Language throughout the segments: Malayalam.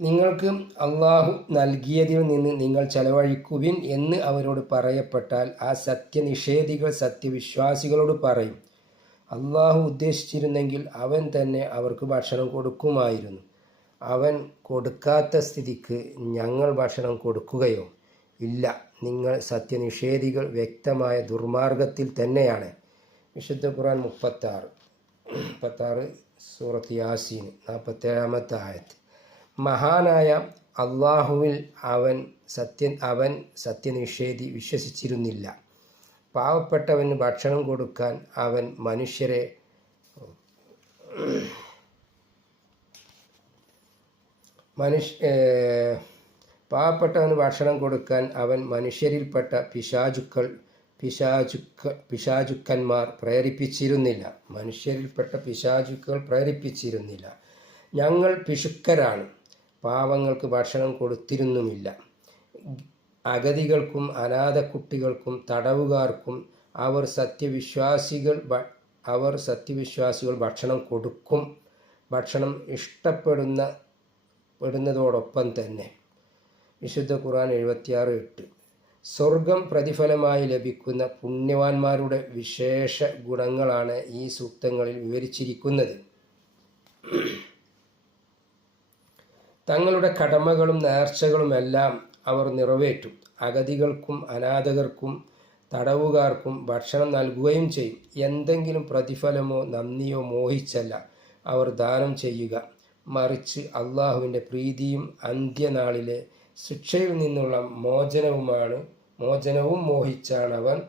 നിങ്ങൾക്ക് അള്ളാഹു നൽകിയതിൽ നിന്ന് നിങ്ങൾ ചെലവഴിക്കുവിൻ എന്ന് അവരോട് പറയപ്പെട്ടാൽ ആ സത്യനിഷേധികൾ സത്യവിശ്വാസികളോട് പറയും. അള്ളാഹു ഉദ്ദേശിച്ചിരുന്നെങ്കിൽ അവൻ തന്നെ അവർക്ക് ഭക്ഷണം കൊടുക്കുമായിരുന്നു. അവൻ കൊടുക്കാത്ത സ്ഥിതിക്ക് ഞങ്ങൾ ഭക്ഷണം കൊടുക്കുകയോ ഇല്ല. നിങ്ങൾ സത്യനിഷേധികൾ വ്യക്തമായ ദുർമാർഗത്തിൽ തന്നെയാണ്. വിശുദ്ധ ഖുർആൻ മുപ്പത്താറ് മുപ്പത്താറ് സൂറത്ത് യാസീൻ നാൽപ്പത്തേഴാമത്തെ ആയത്ത്. മഹാനായ അള്ളാഹുവിൽ അവൻ സത്യ അവൻ സത്യനിഷേധി വിശ്വസിച്ചിരുന്നില്ല. പാവപ്പെട്ടവന് ഭക്ഷണം കൊടുക്കാൻ അവൻ മനുഷ്യരെ മനുഷ്യ പാവപ്പെട്ടവന് ഭക്ഷണം കൊടുക്കാൻ അവൻ മനുഷ്യരിൽപ്പെട്ട പിശാചുക്കൾ പിശാചുക്ക പിശാചുക്കന്മാർ പ്രേരിപ്പിച്ചിരുന്നില്ല. മനുഷ്യരിൽപ്പെട്ട പിശാചുക്കൾ പ്രേരിപ്പിച്ചിരുന്നില്ല. ഞങ്ങൾ പിശുക്കരാണ്. പാവങ്ങൾക്ക് ഭക്ഷണം കൊടുത്തിരുന്നുമില്ല. അഗതികൾക്കും അനാഥ കുട്ടികൾക്കും തടവുകാർക്കും അവർ സത്യവിശ്വാസികൾ അവർ സത്യവിശ്വാസികൾ ഭക്ഷണം കൊടുക്കും. ഭക്ഷണം ഇഷ്ടപ്പെടുന്ന പെടുന്നതോടൊപ്പം തന്നെ. വിശുദ്ധ ഖുർആൻ എഴുപത്തിയാറ് എട്ട്. സ്വർഗം പ്രതിഫലമായി ലഭിക്കുന്ന പുണ്യവാന്മാരുടെ വിശേഷ ഗുണങ്ങളാണ് ഈ സൂക്തങ്ങളിൽ വിവരിച്ചിരിക്കുന്നത്. തങ്ങളുടെ കടമകളും നേർച്ചകളുമെല്ലാം അവർ നിറവേറ്റും. അഗതികൾക്കും അനാഥകർക്കും തടവുകാർക്കും ഭക്ഷണം നൽകുകയും ചെയ്യും. എന്തെങ്കിലും പ്രതിഫലമോ നന്ദിയോ മോഹിച്ചല്ല അവർ ദാനം ചെയ്യുക. മറിച്ച് അള്ളാഹുവിന്റെ പ്രീതിയും അന്ത്യനാളിലെ ശിക്ഷയിൽ നിന്നുള്ള മോചനവുമാണ് മോചനവും മോഹിച്ചാണ് അവൻ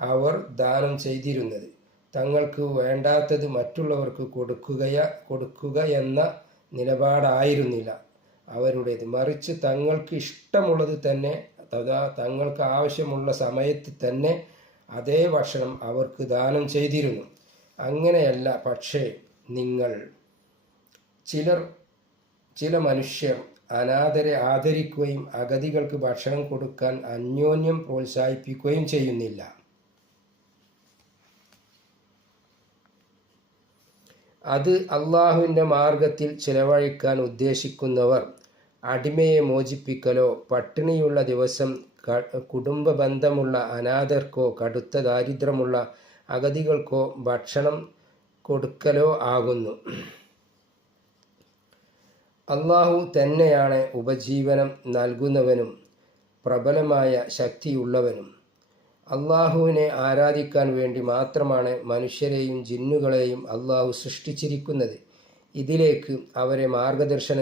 അവർ ദാനം ചെയ്തിരുന്നത്. തങ്ങൾക്ക് വേണ്ടാത്തത് മറ്റുള്ളവർക്ക് കൊടുക്കുകയ കൊടുക്കുക എന്ന നിലപാടായിരുന്നില്ല. അവരുടേത്. മറിച്ച് തങ്ങൾക്ക് ഇഷ്ടമുള്ളത് തന്നെ അഥവാ തങ്ങൾക്ക് ആവശ്യമുള്ള സമയത്ത് തന്നെ അതേ ഭക്ഷണം അവർക്ക് ദാനം ചെയ്തിരുന്നു. അങ്ങനെയല്ല പക്ഷേ നിങ്ങൾ ചിലർ ചില മനുഷ്യർ അനാഥരെ ആദരിക്കുകയും അഗതികൾക്ക് ഭക്ഷണം കൊടുക്കാൻ അന്യോന്യം പ്രോത്സാഹിപ്പിക്കുകയും ചെയ്യുന്നില്ല. അത് അള്ളാഹുവിന്റെ മാർഗത്തിൽ ചിലവഴിക്കാൻ ഉദ്ദേശിക്കുന്നവർ അടിമയെ മോചിപ്പിക്കലോ പട്ടിണിയുള്ള ദിവസം കുടുംബ ബന്ധമുള്ള അനാഥർക്കോ കടുത്ത ദാരിദ്ര്യമുള്ള അഗതികൾക്കോ ഭക്ഷണം കൊടുക്കലോ ആകുന്നു. അള്ളാഹു തന്നെയാണ് ഉപജീവനം നൽകുന്നവനും പ്രബലമായ ശക്തിയുള്ളവനും. അള്ളാഹുവിനെ ആരാധിക്കാൻ വേണ്ടി മാത്രമാണ് മനുഷ്യരെയും ജിന്നുകളെയും അള്ളാഹു സൃഷ്ടിച്ചിരിക്കുന്നത്. ഇതിലേക്ക് അവരെ മാർഗദർശനം